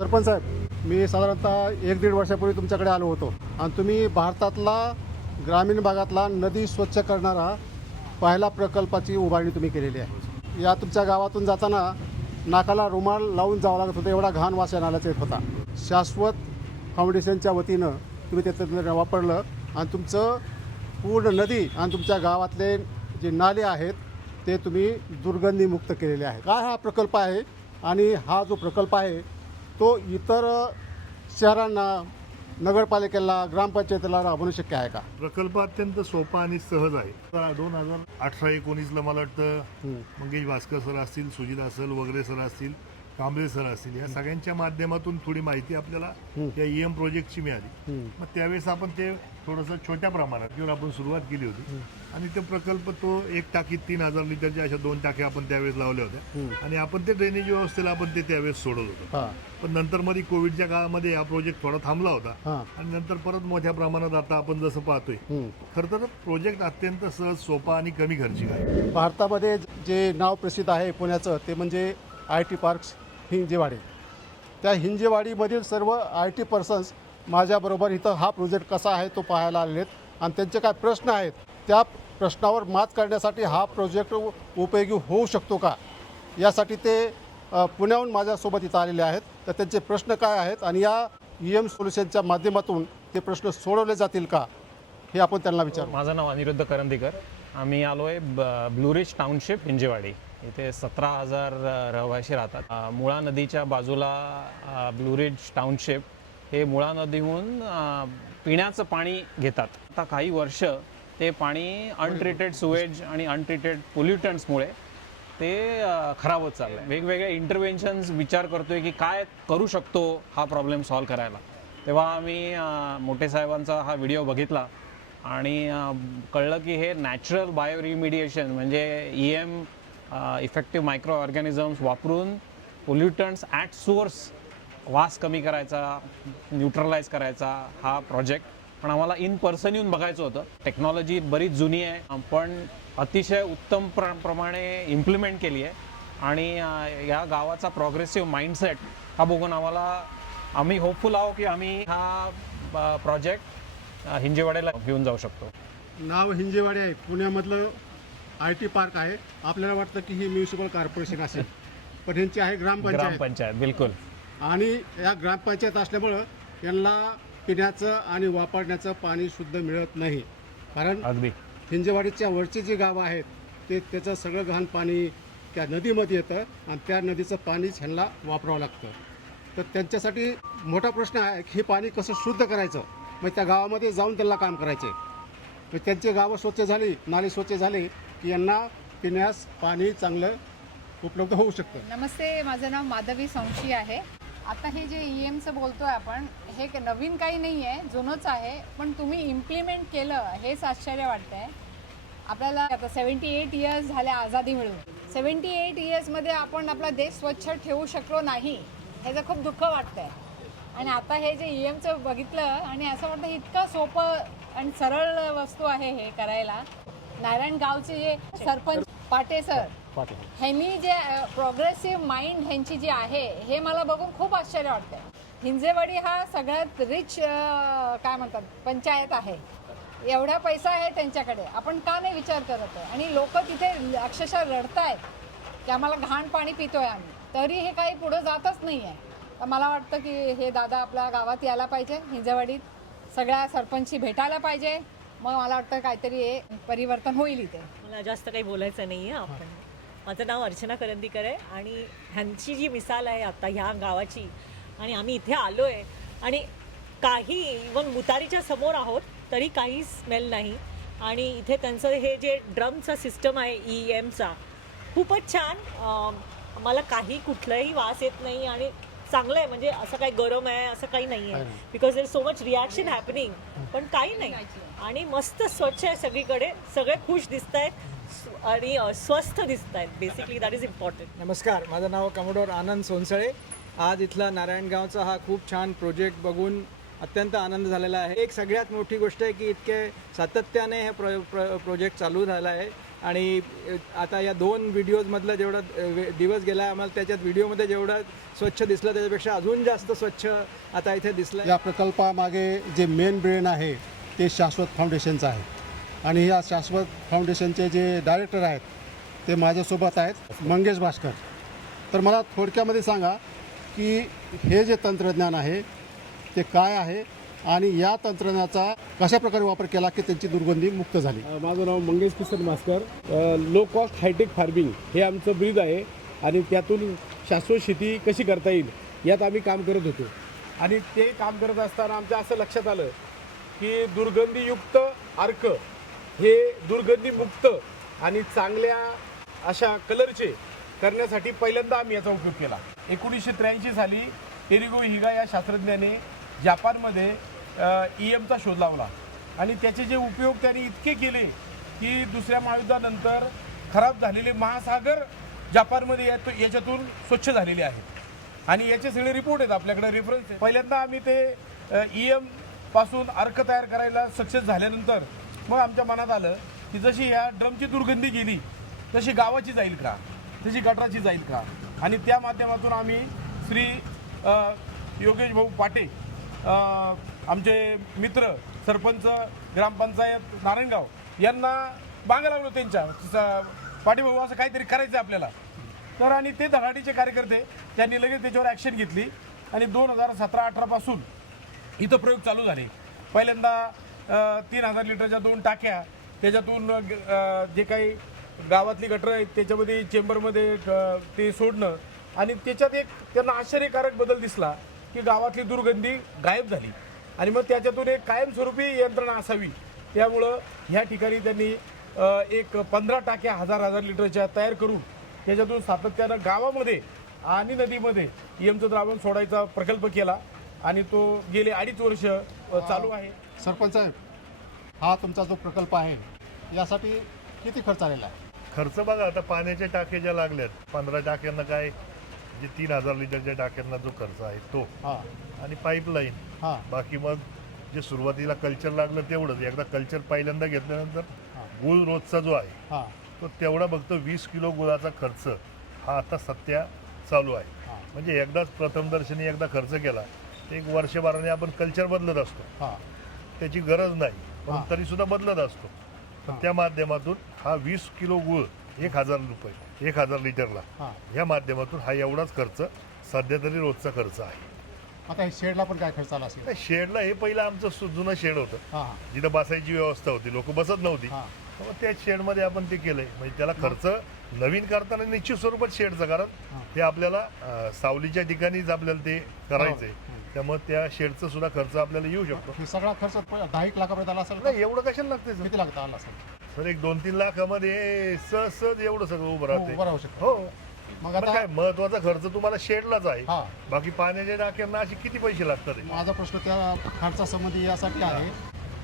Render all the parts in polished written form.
सरपंच साहेब, मी साधारणतः 1-1.5 वर्षापूर्वी तुमच्याकडे आलो होतो आणि तुम्ही भारतातला ग्रामीण भागातला नदी स्वच्छ करणारा पहिला प्रकल्पाची उभारणी तुम्ही केलेली आहे. या तुमच्या गावातून जाताना नाकाला रुमाल लावून जावं लागत होतं, एवढा घाण वास या नाल्याचा येत होता. शाश्वत फाउंडेशनच्या वतीनं तुम्ही ते तंत्रज्ञान वापरलं आणि तुमचं पूर्ण नदी आणि तुमच्या गावातले जे नाले आहेत ते तुम्ही दुर्गंधीमुक्त केलेले आहे. काय हा प्रकल्प आहे आणि हा जो प्रकल्प आहे तो इतर शहरांना, नगरपालिकेला, ग्रामपंचायतीला राबवणं शक्य आहे का? प्रकल्प अत्यंत सोपा आणि सहज आहे. 2018-19ला मला वाटतं मंगेश भास्कर सर असतील, सुजित असेल, वगैरे सर असतील, कांबळे सर असतील, या सगळ्यांच्या माध्यमातून थोडी माहिती आपल्याला या EM प्रोजेक्टची मिळाली. मग त्यावेळेस आपण ते थोडंसं छोट्या प्रमाणात किंवा आपण सुरुवात केली होती आणि तो प्रकल्प तो एक टाकीत 3000 लिटरच्या अशा 2 टाक्या आपण त्यावेळेस लावल्या होत्या आणि आपण ते ड्रेनेज व्यवस्थेला आपण ते त्यावेळेस सोडत होतो. पण नंतर मध्ये कोविडच्या काळामध्ये हा प्रोजेक्ट थोडा थांबला होता आणि नंतर परत मोठ्या प्रमाणात आता आपण जसं पाहतोय, खरं तर प्रोजेक्ट अत्यंत सहज, सोपा आणि कमी खर्चिक आहे. भारतामध्ये जे नाव प्रसिद्ध आहे पुण्याचं ते म्हणजे IT पार्क्स हिंजेवाडी. त्या हिंजेवाडीमधील सर्व IT पर्सन्स माझ्याबरोबर इथं हा प्रोजेक्ट कसा आहे तो पाहायला आलेत आणि त्यांचे काय प्रश्न आहेत त्या प्रश्नावर मात करण्यासाठी हा प्रोजेक्ट उपयोगी होऊ शकतो का, यासाठी ते पुण्याहून माझ्यासोबत इथं आलेले आहेत. तर त्यांचे प्रश्न काय आहेत आणि या EM सोल्युशनच्या माध्यमातून ते प्रश्न सोडवले जातील का हे आपण त्यांना विचारू. माझं नाव अनिरुद्ध करंदीकर. आम्ही आलो आहे ब्लूरिज टाउनशिप हिंजेवाडी. इथे 17,000 रहिवासी राहतात. मुळा नदीच्या बाजूला ब्लूरिज टाउनशिप हे मुळा नदीहून पिण्याचं पाणी घेतात. आता काही वर्ष ते पाणी अनट्रीटेड सुवेज आणि अनट्रीटेड पोल्युटंट्समुळे ते खराब होत चाललं आहे. वेगवेगळ्या इंटरव्हेन्शन्स विचार करतोय की काय करू शकतो हा प्रॉब्लेम सॉल्व्ह करायला. तेव्हा आम्ही मोठे साहेबांचा हा व्हिडिओ बघितला आणि कळलं की हे नॅचरल बायो रिमिडिएशन म्हणजे EM इफेक्टिव्ह मायक्रो ऑर्गॅनिझम्स वापरून पोल्युटंट्स ॲट सोर्स वास कमी करायचा, न्यूट्रलाइज करायचा हा प्रोजेक्ट. पण आम्हाला इन पर्सन येऊन बघायचं होतं. टेक्नॉलॉजी बरीच जुनी आहे पण अतिशय उत्तम प्रमाणे इम्प्लिमेंट केली आहे आणि या गावाचा प्रोग्रेसिव्ह माइंडसेट हा बघून आम्ही होपफुल आहोत की आम्ही हा प्रोजेक्ट हिंजेवाड्याला घेऊन जाऊ शकतो. नाव हिंजेवाडी आहे, पुण्यामधलं IT पार्क आहे. आपल्याला वाटतं की ही म्युनिसिपल कॉर्पोरेशन असेल पण ह्यांची आहे ग्रामपंचायत. बिलकुल. आणि या ग्रामपंचायत असल्यामुळं यांना पिण्याचं आणि वापरण्याचं पाणी शुद्ध मिळत नाही. कारण अगदी हिंजेवाडीच्या वरची जी गावं आहेत त्याचं सगळं घाण पाणी त्या नदीमध्ये येतं आणि त्या नदीचं पाणीच ह्यांना वापरावं लागतं. तर त्यांच्यासाठी मोठा प्रश्न आहे की हे पाणी कसं शुद्ध करायचं. मग त्या गावामध्ये जाऊन त्यांना काम करायचे. मग त्यांची गावं स्वच्छ झाली, नाली स्वच्छ झाली की यांना पिण्यास पाणी चांगलं उपलब्ध होऊ शकतं. नमस्ते, माझं नाव माधवी संशी आहे. आता हे जे EMचं बोलतोय आपण, हे नवीन काही नाही आहे, जुनंच आहे. पण तुम्ही इम्प्लिमेंट केलं हेच आश्चर्य वाटतंय. आपल्याला आता 78 इयर्स झाल्या आझादी मिळून. 78 इयर्समध्ये आपण आपला देश स्वच्छ ठेवू शकलो नाही, ह्याचं खूप दुःख वाटतंय. आणि आता हे जे EMचं बघितलं आणि असं वाटतं इतकं सोपं आणि सरळ वस्तू आहे हे करायला. नारायण गावचे जे सरपंच पाटे सर ह्यांनी जे प्रोग्रेसिव्ह माइंड ह्यांची जी आहे हे मला बघून खूप आश्चर्य वाटतं. हिंजेवाडी हा सगळ्यात रिच काय म्हणतात पंचायत आहे. एवढा पैसा आहे त्यांच्याकडे, आपण का नाही विचार करत आहे. आणि लोक तिथे अक्षरशः रडतायत की आम्हाला घाण पाणी पितोय आम्ही, तरी हे काही पुढं जातच नाही आहे. तर मला वाटतं की हे दादा आपल्या गावात यायला पाहिजे, हिंजेवाडीत सगळ्या सरपंचशी भेटायला पाहिजे. मग मला वाटतं काहीतरी हे परिवर्तन होईल इथे. मला जास्त काही बोलायचं नाही आहे. आपण माझं नाव अर्चना करंदीकर आहे आणि ह्यांची जी मिसाल आहे आता ह्या गावाची, आणि आम्ही इथे आलो आहे आणि काही इवन मुतारीच्या समोर आहोत तरी काही स्मेल नाही. आणि इथे त्यांचं हे जे ड्रमचा सिस्टम आहे EMचा खूपच छान. मला काही कुठलाही वास येत नाही आणि चांगलं आहे. म्हणजे असं काही गरम आहे असं काही नाही आहे, because there so much reaction happening. पण काही नाही आणि मस्त स्वच्छ आहे सगळीकडे. सगळे खुश दिसत आहेत आणि स्वस्थ दिसत आहेत. Basically that is important. नमस्कार, माझं नाव कमोडोर आनंद सोनसळे. आज इथला नारायणगावचा हा खूप छान प्रोजेक्ट बघून अत्यंत आनंद झालेला आहे. एक सगळ्यात मोठी गोष्ट आहे की इतके सातत्याने हे प्रोजेक्ट चालू झाला आहे आणि आता या 2 व्हिडिओजमधला जेवढा दिवस गेला आम्हाला त्याच्यात व्हिडिओमध्ये जेवढं स्वच्छ दिसलं त्याच्यापेक्षा अजून जास्त स्वच्छ आता इथे दिसलं. या प्रकल्पामागे जे मेन ब्रेन आहे ते शाश्वत फाउंडेशनचं आहे आणि या शाश्वत फाउंडेशनचे जे डायरेक्टर आहेत ते माझ्यासोबत आहेत, मंगेश भास्कर. तर मला थोडक्यामध्ये सांगा की हे जे तंत्रज्ञान आहे ते काय आहे आणि या तंत्रज्ञानाचा कशा प्रकारे वापर केला की त्यांची दुर्गंधी मुक्त झाली. माझं नाव Mangesh Kisan Bhaskar. Low cost hi-tech farming हे आमचं ब्रीद आहे आणि त्यातून शाश्वत शेती कशी करता येईल यात आम्ही काम करत होतो. आणि ते काम करत असताना आमच्या असं लक्षात आलं की दुर्गंधीयुक्त अर्क हे दुर्गंधीमुक्त आणि चांगल्या अशा कलरचे करण्यासाठी पहिल्यांदा आम्ही याचा उपयोग केला. 1983 साली टेरिगो हिगा या शास्त्रज्ञाने जापानमध्ये EMचा शोध लावला आणि त्याचे जे उपयोग त्यांनी इतके केले की दुसऱ्या महायुद्धानंतर खराब झालेले महासागर जापानमध्ये याच्यातून स्वच्छ झालेले आहेत आणि याचे सगळे रिपोर्ट आहेत आपल्याकडे, रेफरन्स आहे. पहिल्यांदा आम्ही ते EM पासून अर्क तयार करायला सक्सेस झाल्यानंतर मग आमच्या मनात आलं की जशी या ड्रमची दुर्गंधी गेली तशी गावाची जाईल का, तशी गटाराची जाईल का. आणि त्या माध्यमातून आम्ही श्री योगेश भाऊ पाटे आमचे मित्र सरपंच ग्रामपंचायत नारायणगाव यांना मागं लागलो त्यांच्या पाटीभाऊ असं काहीतरी करायचं आपल्याला. तर आणि ते धडाडीचे कार्यकर्ते त्यांनी लगेच त्याच्यावर ॲक्शन घेतली आणि 2017-18 पासून इथं प्रयोग चालू झाले. पहिल्यांदा 3000 लिटरच्या 2 टाक्या, त्याच्यातून जे काही गावातली गटरं आहेत त्याच्यामध्ये चेंबरमध्ये ते सोडणं आणि त्याच्यात एक त्यांना आश्चर्यकारक बदल दिसला की गावातली दुर्गंधी गायब झाली आणि मग त्याच्यातून एक कायमस्वरूपी यंत्रणा असावी. त्यामुळं ह्या ठिकाणी त्यांनी एक 15 टाक्या 1000 लिटरच्या तयार करून त्याच्यातून सातत्यानं गावामध्ये आणि नदीमध्ये EMचं द्रावण सोडायचा प्रकल्प केला आणि तो गेले 2.5 वर्ष चालू आहे. सरपंच साहेब, हा तुमचा जो प्रकल्प आहे यासाठी किती खर्च आलेला आहे? खर्च बघा, आता पाण्याच्या टाक्या ज्या लागल्यात 15 टाक्यांना काय जे 3000 लिटरच्या टाक्यांना जो खर्च आहे तो, हां आणि पाईपलाईन, हां बाकी मग जे सुरुवातीला कल्चर लागलं तेवढंच. एकदा कल्चर पहिल्यांदा घेतल्यानंतर गुळ रोजचा जो आहे हां तो तेवढा बघतो 20 किलो गुळाचा खर्च हा आता सध्या चालू आहे. म्हणजे एकदाच प्रथमदर्शनी एकदा खर्च केला एक वर्षभराने आपण कल्चर बदलत असतो, हां त्याची गरज नाही पण तरीसुद्धा बदलत असतो. तर त्या माध्यमातून हा 20 किलो गुळ 1000 रुपये 1000 लिटरला, हां. या माध्यमातून हा एवढाच खर्च सध्या तरी रोजचा खर्च आहे. आता हे शेडला पण काय खर्च आला असेल? त्या शेडला हे पहिलं आमचं जुनं शेड होतं, हां हां जिथं बसायची व्यवस्था होती, लोक बसत नव्हती. हां मग त्या शेडमध्ये आपण ते केलंय. म्हणजे त्याला खर्च नवीन करताना निश्चित स्वरूपात शेडचं, कारण ते आपल्याला सावलीच्या ठिकाणीच आपल्याला ते करायचंय. त्यामुळे त्या शेडचा सुद्धा खर्च आपल्याला येऊ शकतो. हे सगळा खर्च 10-1 लाखापर्यंत आला असेल का? नाही एवढं कशाला लागतं किती लागतं आला असेल? सर, एक 2-3 लाखामध्ये सहज एवढं सगळं उभं राहते. बरं होऊ शकतं. हो, मग पण आता काय महत्वाचा खर्च तुम्हाला शेडलाच आहे. हां बाकी पाण्याच्या टाक्यांना असे किती पैसे लागतात हे? माझा प्रश्न त्या खर्चासंबंधी यासाठी आहे,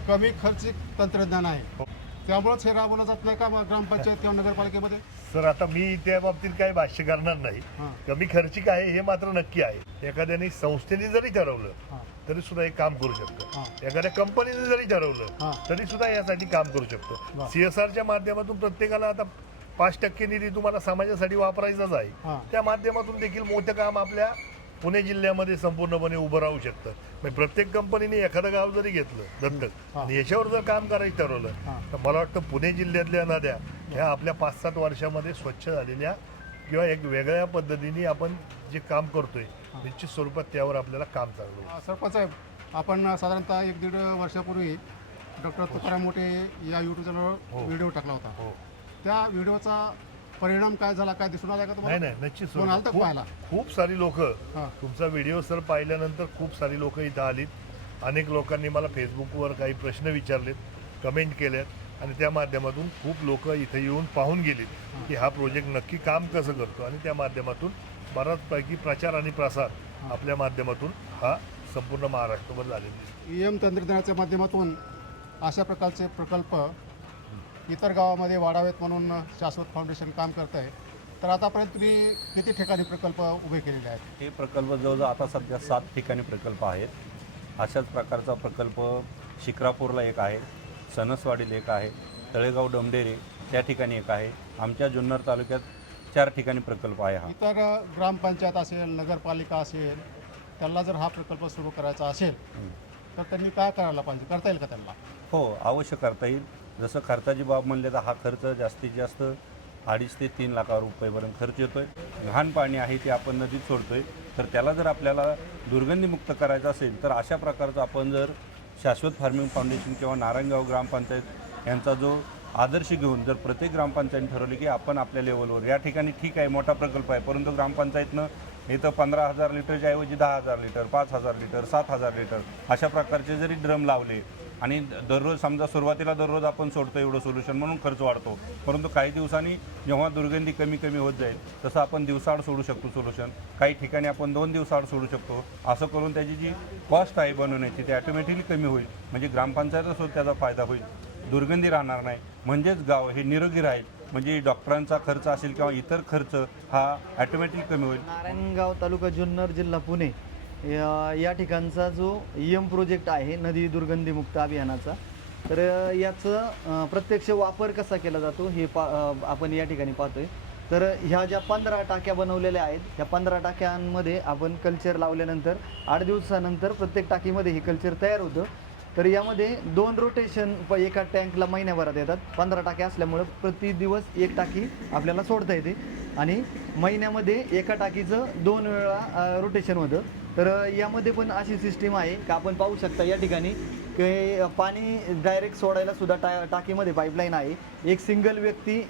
कमी खर्चिक तंत्रज्ञान आहे त्यामुळेच हे राबवलं जात नाही का मग ग्रामपंचायत किंवा नगरपालिकेमध्ये? सर, आता मी त्या बाबतीत काही भाष्य करणार नाही. हां कमी खर्चिक आहे हे मात्र नक्की आहे. एखाद्याने संस्थेने जरी ठरवलं हां तरी सुद्धा हे काम करू शकतं. हां एखाद्या कंपनीने जरी ठरवलं हां तरी सुद्धा यासाठी काम करू शकतो. वा. CSRच्या माध्यमातून प्रत्येकाला आता 5% निधी तुम्हाला समाजासाठी वापरायचाच आहे. हां त्या माध्यमातून देखील मोठं काम आपल्या पुणे जिल्ह्यामध्ये संपूर्णपणे उभं राहू शकतं. म्हणजे प्रत्येक कंपनीने एखादं गाव जरी घेतलं दत्तक आणि याच्यावर जर काम करायचं ठरवलं हां. तर मला वाटतं पुणे जिल्ह्यातल्या नद्या ह्या आपल्या 5-7 वर्षामध्ये स्वच्छ झालेल्या किंवा एक वेगळ्या पद्धतीने आपण जे काम करतोय निश्चित स्वरूपात त्यावर आपल्याला काम चालू आहे. सरपंच साहेब, आपण साधारणतः 1-1.5 वर्षापूर्वी डॉक्टर तुकाराम मोठे या यूट्यूब चॅनलवर व्हिडिओ टाकला होता. हो, त्या व्हिडिओचा परिणाम काय झाला, काय दिसून आला का नाही तुम्हाला? नाही नक्कीच कोण आलं होतं पाहायला? खूप सारी लोक हां तुमचा व्हिडिओ सर पाहिल्यानंतर खूप सारी लोक इथं आलीत. अनेक लोकांनी मला फेसबुकवर काही प्रश्न विचारलेत, कमेंट केल्यात आणि त्या माध्यमातून खूप लोक इथं येऊन पाहून गेलीत की हा प्रोजेक्ट नक्की काम कसं करतो आणि त्या माध्यमातून बऱ्याचपैकी प्रचार आणि प्रसार आपल्या माध्यमातून हा संपूर्ण महाराष्ट्रभर झालेला दिसतो. EM तंत्रज्ञानाच्या माध्यमातून अशा प्रकारचे प्रकल्प इतर गावामध्ये वाढावेत म्हणून शाश्वत फाउंडेशन काम करत आहे. तर आतापर्यंत तुम्ही किती ठिकाणी प्रकल्प उभे केलेले आहेत? हे प्रकल्प जवळजवळ आता सध्या 7 ठिकाणी प्रकल्प आहेत. अशाच प्रकारचा प्रकल्प शिक्रापूरला एक आहे, सणसवाडीला एक आहे, तळेगाव डमडेरे त्या ठिकाणी एक आहे. आमच्या जुन्नर तालुक्यात 4 ठिकाणी प्रकल्प आहे हा. इतर ग्रामपंचायत असेल, नगरपालिका असेल, त्यांना जर हा प्रकल्प सुरू करायचा असेल तर त्यांनी काय करायला पाहिजे, करता येईल का त्यांना? हो, अवश्य करता येईल. जसं खर्चाची बाब म्हणले तर हा खर्च जास्तीत जास्त 2.5 ते 3 लाख रुपयेपर्यंत खर्च येतोय. घाण पाणी आहे ते आपण नदीत सोडतोय, तर त्याला जर आपल्याला दुर्गंधीमुक्त करायचं असेल तर अशा प्रकारचं आपण जर शाश्वत फार्मिंग फाउंडेशन किंवा नारायणगाव ग्रामपंचायत यांचा जो आदर्श घेऊन जर प्रत्येक ग्रामपंचायतीने ठरवले की आपण आपल्या लेवलवर या ठिकाणी ठीक आहे मोठा प्रकल्प आहे, परंतु ग्रामपंचायतनं इथं 15,000 लिटरच्या ऐवजी 10,000 लिटर, 5,000 लिटर, 7,000 लिटर अशा प्रकारचे जरी ड्रम लावले आणि दररोज समजा सुरुवातीला दररोज आपण सोडतो एवढं सोल्युशन म्हणून खर्च वाढतो, परंतु काही दिवसांनी जेव्हा दुर्गंधी कमी कमी होत जाईल तसं आपण दिवसाआड सोडू शकतो सोल्युशन. काही ठिकाणी आपण 2 दिवसाआड सोडू शकतो. असं करून त्याची जी कॉस्ट आहे बनवण्याची ती ॲटोमॅटिकली कमी होईल. म्हणजे ग्रामपंचायतला सुद्धा त्याचा फायदा होईल, दुर्गंधी राहणार नाही, म्हणजेच गाव हे निरोगी राहील. म्हणजे डॉक्टरांचा खर्च असेल किंवा इतर खर्च हा ॲटोमॅटिकली कमी होईल. नारायणगाव तालुका जुन्नर जिल्हा पुणे या ठिकाणचा जो EM प्रोजेक्ट आहे नदी दुर्गंधीमुक्त अभियानाचा, तर याचं प्रत्यक्ष वापर कसा केला जातो हे आपण या ठिकाणी पाहतोय. तर ह्या ज्या 15 टाक्या बनवलेल्या आहेत, ह्या 15 टाक्यांमध्ये आपण कल्चर लावल्यानंतर 8 दिवसानंतर प्रत्येक टाकीमध्ये हे कल्चर तयार होतं. तर यामध्ये 2 रोटेशन एका टँकला महिन्याभरात येतात. 15 टाक्या असल्यामुळं प्रति दिवस 1 टाकी आपल्याला सोडता येते आणि महिन्यामध्ये एका टाकीचं 2 वेळा रोटेशन होतं. तर यामध्ये पण अशी सिस्टीम आहे का आपण पाहू शकता या ठिकाणी की पाणी डायरेक्ट सोडायला सुद्धा टाकीमध्ये पाईपलाईन आहे. एक सिंगल व्यक्ती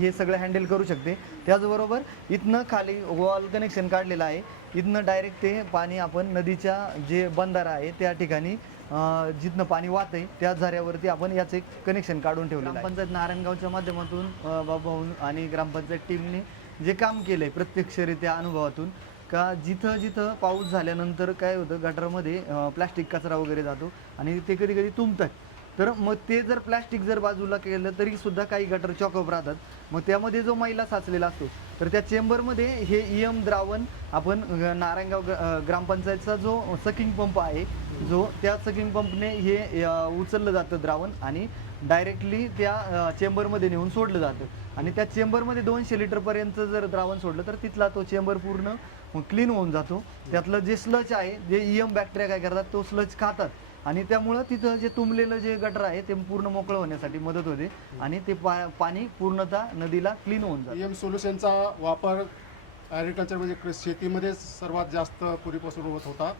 हे सगळं हँडल करू शकते. त्याचबरोबर इथनं खाली वॉल कनेक्शन काढलेलं आहे. इथनं डायरेक्ट ते पाणी आपण नदीच्या जे बंधारा आहे त्या ठिकाणी जिथनं पाणी वाहत आहे त्या झऱ्यावरती आपण याचं एक कनेक्शन काढून ठेवलं. ग्रामपंचायत नारायणगावच्या माध्यमातून बाबा आणि ग्रामपंचायत टीमने जे काम केलं आहे प्रत्यक्षरित्या अनुभवातून, का जिथं जिथं पाऊस झाल्यानंतर काय होतं गटारामध्ये प्लास्टिक कचरा वगैरे जातो आणि ते कधी कधी तुंबतात. तर मग ते जर प्लास्टिक जर बाजूला केलं तरी सुद्धा काही गटर चॉकअप राहतात. मग त्यामध्ये जो मैला साचलेला असतो तर त्या चेंबरमध्ये हे EM द्रावण आपण नारायणगाव ग्रामपंचायतचा जो सकिंग पंप आहे जो त्या सकिंग पंपने हे उचललं जातं द्रावण आणि डायरेक्टली त्या चेंबरमध्ये नेऊन सोडलं जातं. आणि त्या चेंबरमध्ये 200 लिटरपर्यंत जर द्रावण सोडलं तर तिथला तो चेंबर पूर्ण क्लीन होऊन जातो. त्यातलं जे स्लच आहे जे EM बॅक्टेरिया काय करतात तो स्लच खातात आणि त्यामुळं तिथं जे तुंबलेलं जे गटर आहे ते पूर्ण मोकळं होण्यासाठी मदत होते आणि ते पाणी पूर्णतः नदीला क्लीन होऊन जातं. EM सोल्युशनचा वापर ॲग्रिकल्चर म्हणजे शेतीमध्ये सर्वात जास्त पूर्वीपासून होत होता,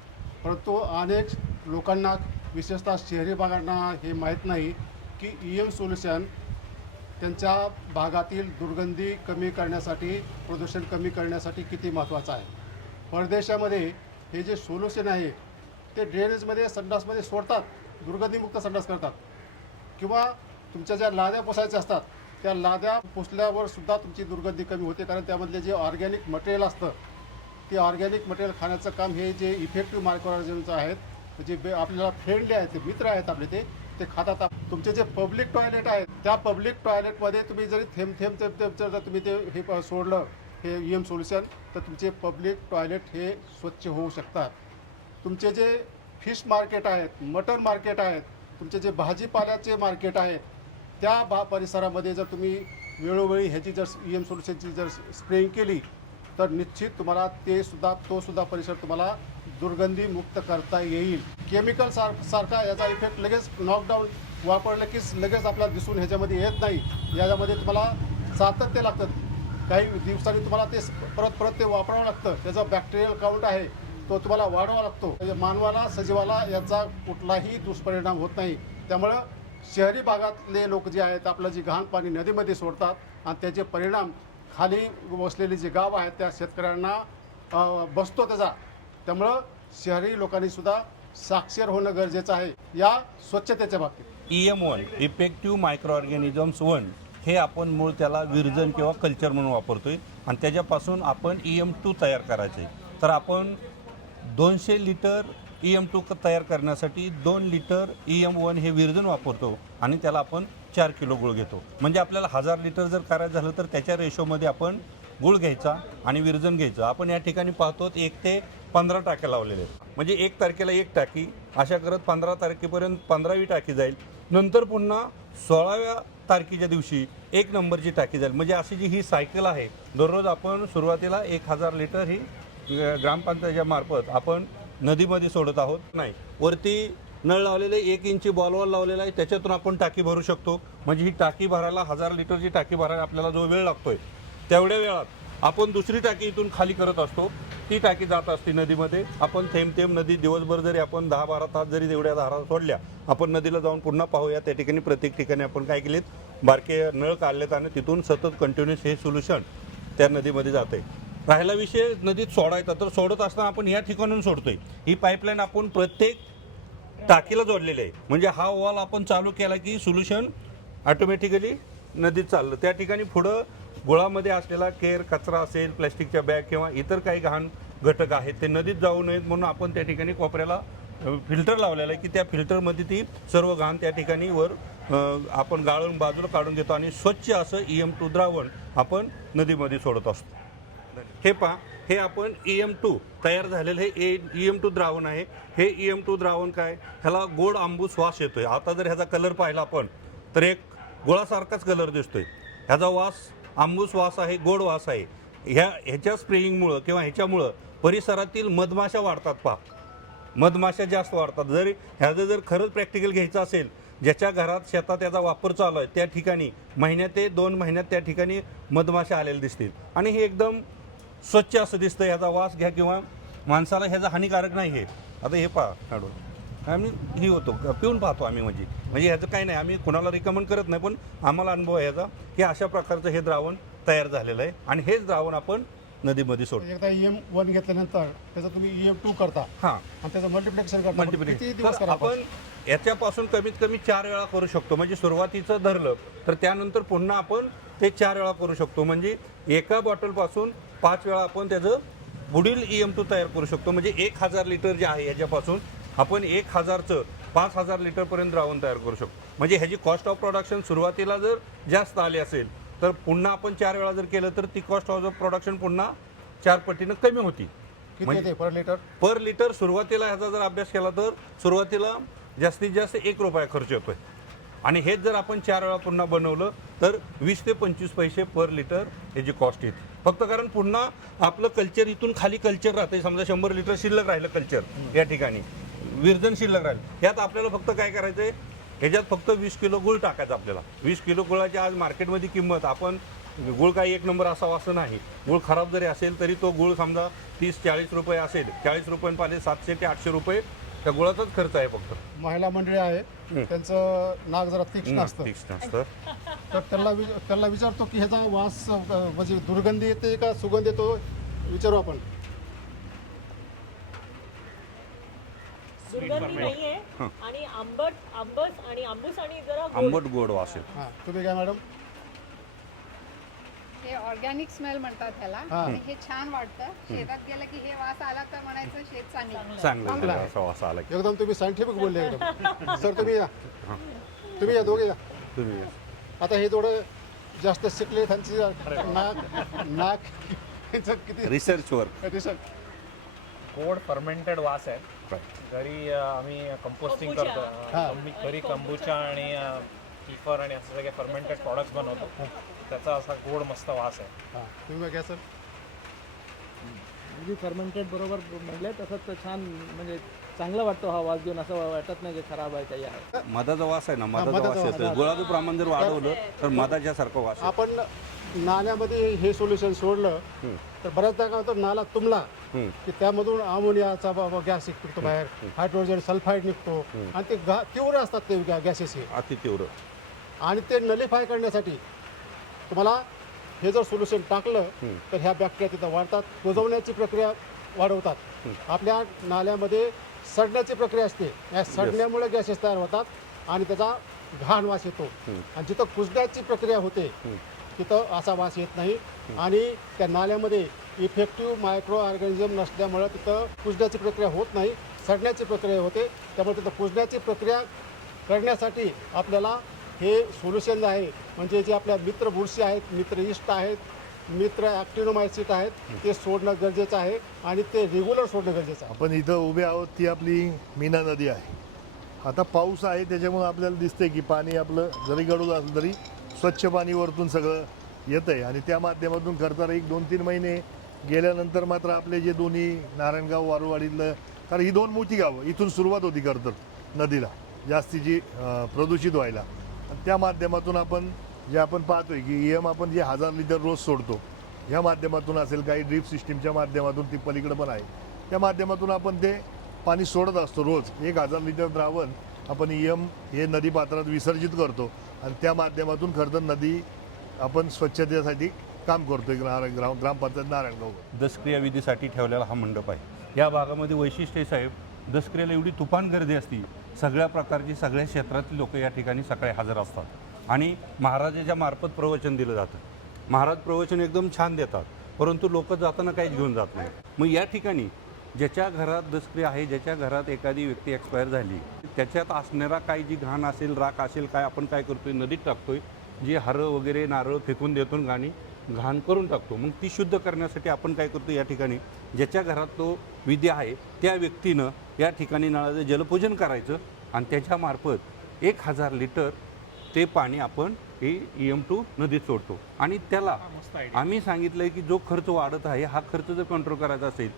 परंतु अनेक लोकांना विशेषतः शहरी भागांना हे माहीत नाही की EM सोल्युशन त्यांच्या भागातील दुर्गंधी कमी करण्यासाठी, प्रदूषण कमी करण्यासाठी किती महत्त्वाचं आहे. परदेशामध्ये हे जे सोल्युशन आहे ते ड्रेनेजमध्ये संडासमध्ये सोडतात, दुर्गंधीमुक्त संडास करतात. किंवा तुमच्या ज्या लाद्या पुसायच्या असतात त्या लाद्या पुसल्यावर सुद्धा तुमची दुर्गंधी कमी होते, कारण त्यामधले जे ऑर्गॅनिक मटेरियल असतं ते ऑर्गॅनिक मटेरियल खाण्याचं काम हे जे इफेक्टिव्ह मायक्रोऑर्गॅनिझम्स आहेत जे आपल्याला फ्रेंडली आहेत, ते मित्र आहेत आपले, ते खातात. तुमचे जे पब्लिक टॉयलेट आहेत त्या पब्लिक टॉयलेटमध्ये तुम्ही जरी थेंब थेंब थेंब थेंब जर तुम्ही ते हे सोडलं हे EM सोल्युशन तर तुमचे पब्लिक टॉयलेट हे स्वच्छ होऊ शकतात. तुमचे जे फिश मार्केट आहेत, मटन मार्केट आहेत, तुमचे जे भाजीपाल्याचे मार्केट आहेत त्या परिसरामध्ये जर तुम्ही वेळोवेळी ह्याची जर EM सोल्युशनची जर स्प्रेइंग केली तर निश्चित तुम्हाला तो सुद्धा परिसर तुम्हाला दुर्गंधी मुक्त करता येईल. केमिकल सारखा याचा इफेक्ट लगेच नॉकडाऊन वापरलं की लगेच आपल्याला दिसून ह्याच्यामध्ये येत नाही. याच्यामध्ये तुम्हाला सातत्य लागतं, काही दिवसांनी तुम्हाला ते परत ते वापरावं लागतं. त्याचा बॅक्टेरियल काउंट आहे तो तुम्हाला वाढवावा लागतो. मानवाला, सजीवाला याचा कुठलाही दुष्परिणाम होत नाही. त्यामुळं शहरी भागातले लोक जे आहेत आपलं जे घाण पाणी नदीमध्ये सोडतात आणि त्याचे परिणाम खाली वसलेली जी गाव आहेत त्या शेतकऱ्यांना बसतो त्याचा. त्यामुळं शहरी लोकांनी सुद्धा साक्षर होणं गरजेचं आहे या स्वच्छतेच्या बाबतीत. EM1 इफेक्टिव्ह मायक्रो ऑर्गॅनिझम्स 1 हे आपण मूळ त्याला विरजन किंवा कल्चर म्हणून वापरतोय आणि त्याच्यापासून आपण EM2 तयार करायचे. तर आपण 200 लिटर EM2 तयार करण्यासाठी 2 लिटर EM1 हे विरजन वापरतो आणि त्याला आपण 4 किलो गुळ घेतो. म्हणजे आपल्याला 1000 लिटर जर करायचं झालं तर त्याच्या रेशोमध्ये आपण गुळ घ्यायचा आणि विरजन घ्यायचं. आपण या ठिकाणी पाहतो 1 ते 15 टाक्या लावलेले आहेत. म्हणजे 1 तारखेला 1 टाकी अशा करत 15 तारखेपर्यंत 15वी टाकी जाईल. नंतर पुन्हा 16व्या तारखेच्या दिवशी 1 नंबरची टाकी झाली. म्हणजे अशी जी ही सायकल आहे, दररोज आपण सुरुवातीला 1000 लिटर ही ग्रामपंचायतीच्या मार्फत आपण नदीमध्ये सोडत आहोत. नाही, वरती नळ लावलेले 1 इंची बॉलवर लावलेला आहे, त्याच्यातून आपण टाकी भरू शकतो. म्हणजे ही टाकी भरायला 1000 लिटरची टाकी भरायला आपल्याला जो वेळ लागतोय तेवढ्या वेळात आपण दुसरी टाकी इथून खाली करत असतो. ती टाकी जात असते नदीमध्ये. आपण थेंब थेंब नदी दिवसभर जरी आपण 10-12 तास जरी तेवढ्या धारा सोडल्या, आपण नदीला जाऊन पुन्हा पाहूया. त्या ठिकाणी प्रत्येक ठिकाणी आपण काय केलेत, बारके नळ काढलेत आणि तिथून सतत कंटिन्युअस हे सोल्युशन त्या नदीमध्ये जाते. राहिला विषय नदीत सोडायचा, तर सोडत असताना आपण या ठिकाणून सोडतोय. ही पाईपलाईन आपण प्रत्येक टाकीला जोडलेली आहे. म्हणजे हा वॉल आपण चालू केला की सोल्युशन ऑटोमॅटिकली नदीत चाललं. त्या ठिकाणी पुढं गुळामध्ये असलेला केर, कचरा असेल, प्लॅस्टिकच्या बॅग किंवा इतर काही घाण घटक आहेत ते नदीत जाऊ नयेत म्हणून आपण त्या ठिकाणी कोपऱ्याला फिल्टर लावलेला आहे की त्या फिल्टरमध्ये ती सर्व घाण त्या ठिकाणी वर आपण गाळून बाजूला काढून घेतो आणि स्वच्छ असं EM2 द्रावण आपण नदीमध्ये सोडत असतो. हे पहा, हे आपण EM2 तयार झालेलं हे EM2 द्रावण आहे. हे EM2 द्रावण काय, ह्याला गोड आंबूस वास येतोय. आता जर ह्याचा कलर पाहिला आपण तर एक गुळासारखाच कलर दिसतोय. ह्याचा वास आंबूस वास आहे, गोड वास आहे. ह्याच्या स्प्रेइंगमुळं किंवा ह्याच्यामुळं परिसरातील मधमाशा वाढतात. पहा, मधमाशा जास्त वाढतात. ह्याचं जर खरंच प्रॅक्टिकल घ्यायचं असेल, ज्याच्या घरात शेतात याचा वापर चालू आहे त्या ठिकाणी महिन्यात ते 2 महिन्यात त्या ठिकाणी मधमाशा आलेल्या दिसतील आणि हे एकदम स्वच्छ असं दिसतं. ह्याचा वास घ्या किंवा माणसाला ह्याचा हानिकारक नाही. हे आता हे पहा काढून आम्ही ही होतो पिऊन पाहतो आम्ही. म्हणजे ह्याचं काही नाही, आम्ही कुणाला रिकमेंड करत नाही, पण आम्हाला अनुभव आहे ह्याचा की अशा प्रकारचं हे द्रावण तयार झालेलं आहे आणि हेच द्रावण आपण नदीमध्ये सोडतो. एकदा EM1 घेतल्यानंतर त्याचं तुम्ही EM2 करता. हां, आणि त्याचं मल्टिप्लेक्शन करता. किती दिवस तर करा आपण याच्यापासून कमीत कमी 4 वेळा करू शकतो. म्हणजे सुरुवातीचं धरलं तर त्यानंतर पुन्हा आपण ते 4 वेळा करू शकतो. म्हणजे एका बॉटलपासून 5 वेळा आपण त्याचं पुढील EM2 तयार करू शकतो. म्हणजे 1000 लिटर जे आहे ह्याच्यापासून आपण 1000चं 5000 लिटरपर्यंत द्रावण तयार करू शकतो. म्हणजे ह्याची कॉस्ट ऑफ प्रोडक्शन सुरुवातीला जर जास्त आली असेल तर पुन्हा आपण 4 वेळा जर केलं तर ती कॉस्ट ऑफ प्रोडक्शन पुन्हा 4 पटीनं कमी होती. किती येते पर लिटर? पर लिटर सुरुवातीला ह्याचा जर अभ्यास केला तर सुरुवातीला जास्तीत जास्त ₹1 खर्च येतोय आणि हेच जर आपण 4 वेळा पुन्हा बनवलं तर 20 ते 25 पैसे पर लिटर याची कॉस्ट येते. फक्त कारण पुन्हा आपलं कल्चर इथून खाली कल्चर राहते. समजा 100 लिटर शिल्लक राहिलं कल्चर या ठिकाणी, विरजन शिल्लक राहिलं, यात आपल्याला फक्त काय करायचं आहे, ह्याच्यात फक्त 20 किलो गुळ टाकायचा आपल्याला. 20 किलो गुळाची आज मार्केटमध्ये किंमत, आपण गुळ काही 1 नंबर असावा असं नाही. गुळ खराब जरी असेल तरी तो गुळ समजा 30-40 रुपये असेल, 40 रुपयांपाले 700 ते 800 रुपये त्या गुळाचाच खर्च आहे फक्त. महिला मंडळी आहे, त्यांचं नाक जरा तीक्ष्ण असतं. तर त्याला विचारतो की ह्याचा वास म्हणजे दुर्गंधी येते का सुगंध येतो, विचारू आपण. दुर्गंधी नाहीये आणि आंबूस आणि जरा गोड. आंबट गोड वास आहे. हां, तुम्ही काय मॅडम? हे ऑर्गॅनिक स्मेल म्हणतात ह्याला. हा. आणि हे छान वाटतं. शेतात गेलं की हे वास आला तर म्हणायचं शेत चांगलं. चांगलं असा वास आला की एकदम तुम्ही सायंटिफिक बोलले एकदम. सर तुम्ही या, तुम्ही या, दोघे या. तुम्ही आता हे थोडं जास्त शिकले, त्यांची नाक यांचं किती रिसर्च वर्क. रिसर्च. गोड फर्मेंटेड वास आहे. घरी आम्ही कंपोस्टिंग कंबुचा. करतो. घरी कंबुचा आणि कीफर आणि असं सगळे फर्मेंटेड प्रॉडक्ट्स बनवतो. त्याचा असा गोड मस्त वास आहे. हां, तुम्ही घ्या सर. म्हणजे फर्मेंटेड बरोबर म्हणले तसंच छान, म्हणजे चांगलं वाटतं हा वास घेऊन. असं वाटत नाही की खराब आहे काही आहे. मधाचा वास आहे ना, मधाचा मधाचा वास वास. येतो. गुळाचं प्रमाण जर वाढवलं तर मधाच्या सारखं वास येतो. आपण नाल्यामध्ये हे सोल्युशन सोडलं तर बऱ्याचदा काय होतं, नाला तुंबला की त्यामधून अमोनियाचा गॅस निघतो बाहेर, हायड्रोजन सल्फाईड निघतो आणि ते तीव्र असतात ते गॅसेस हे. अति तीव्र. आणि ते नलिफाय करण्यासाठी तुम्हाला हे जर सोल्युशन टाकलं तर ह्या बॅक्टेरिया तिथं वाढतात, कुजवण्याची प्रक्रिया वाढवतात. आपल्या नाल्यामध्ये सडण्याची प्रक्रिया असते, या सडण्यामुळे गॅसेस तयार होतात आणि त्याचा घाण वास येतो. आणि जिथं कुजण्याची प्रक्रिया होते तिथं असा वास येत नाही. आणि त्या नाल्यामध्ये इफेक्टिव्ह मायक्रो ऑर्गॅनिझम नसल्यामुळं तिथं कुजण्याची प्रक्रिया होत नाही, सडण्याची प्रक्रिया होते. त्यामुळे तिथं कुजण्याची प्रक्रिया करण्यासाठी आपल्याला हे सोल्युशन आहे, म्हणजे जे आपल्या मित्र बुरशी आहेत, मित्र इस्ट आहेत, मित्र ॲक्टिनोमायसिट आहेत, ते सोडणं गरजेचं आहे आणि ते रेग्युलर सोडणं गरजेचं आहे. आपण इथं उभे आहोत ती आपली मीना नदी आहे. आता पाऊस आहे त्याच्यामुळे आपल्याला दिसतंय की पाणी आपलं जरी गडूळ असलं तरी स्वच्छ पाणी वरतून सगळं येतं आहे आणि त्या माध्यमातून खरं तर 1-2-3 महिने गेल्यानंतर मात्र आपले जे दोन्ही नारायणगाव वारुवाडीतलं, कारण ही 2 मोठी गावं इथून सुरुवात होती खरं तर नदीला जास्तीची प्रदूषित व्हायला. आणि त्या माध्यमातून आपण जे आपण पाहतोय की EM आपण जे 1000 लिटर रोज सोडतो ह्या माध्यमातून असेल, काही ड्रीप सिस्टीमच्या माध्यमातून ती पलीकडे पण आहे, त्या माध्यमातून आपण ते पाणी सोडत असतो रोज 1000 लिटर द्रावण आपण EM हे नदी पात्रात विसर्जित करतो आणि त्या माध्यमातून खरं तर नदी आपण स्वच्छतेसाठी काम करतोय ग्रामपंचायत नारायणगाव. दसक्रिया विधीसाठी ठेवलेला हा मंडप आहे. या भागामध्ये वैशिष्ट्य आहे साहेब, दसक्रियेला एवढी तुफान गर्दी असती, सगळ्या प्रकारची सगळ्या क्षेत्रातील लोक या ठिकाणी सकाळी हजर असतात आणि महाराजाच्या मार्फत प्रवचन दिलं जातं. महाराज प्रवचन एकदम छान देतात, परंतु लोक जाताना काहीच घेऊन जात नाही. मग या ठिकाणी ज्याच्या घरात दसक्रिया आहे, ज्याच्या घरात एखादी व्यक्ती एक्सपायर झाली, त्याच्यात असणारा काही जी घाण असेल, राख असेल, काय आपण काय करतोय नदीत टाकतोय, जे हरं वगैरे नारळ फेकून देतो घाण करून टाकतो. मग ती शुद्ध करण्यासाठी आपण काय करतो, या ठिकाणी ज्याच्या घरात तो विधी आहे त्या व्यक्तीनं या ठिकाणी नळाचं जलपूजन करायचं आणि त्याच्यामार्फत 1000 लिटर ते पाणी आपण हे EM2 नदीत सोडतो. आणि त्याला आम्ही सांगितलं की जो खर्च वाढत आहे हा खर्च जर कंट्रोल करायचा असेल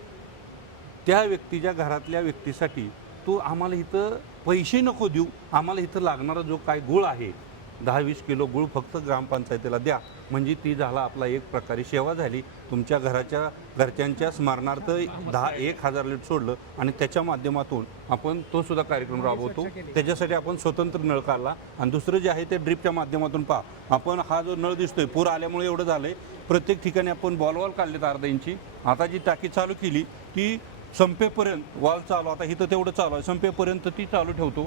त्या व्यक्तीच्या घरातल्या व्यक्तीसाठी तो आम्हाला इथं पैसे नको देऊ, आम्हाला इथं लागणारा जो काय गुळ आहे 10-20 किलो गुळ फक्त ग्रामपंचायतीला द्या, म्हणजे ती झाला आपला एक प्रकारे सेवा झाली. तुमच्या घरच्यांच्या स्मरणार्थ 1000 लिटर सोडलं आणि त्याच्या माध्यमातून आपण तो सुद्धा कार्यक्रम राबवतो. त्याच्यासाठी आपण स्वतंत्र नळ काढला आणि दुसरं जे आहे ते ड्रिपच्या माध्यमातून आपण हा जो नळ दिसतोय पूर आल्यामुळे एवढं झालंय, प्रत्येक ठिकाणी आपण बॉलवॉल काढलेत अर्धा इंची. आता जी टाकी चालू केली ती संपेपर्यंत वॉल चालू, आता इथं तेवढं चालू आहे, संपेपर्यंत ती चालू ठेवतो.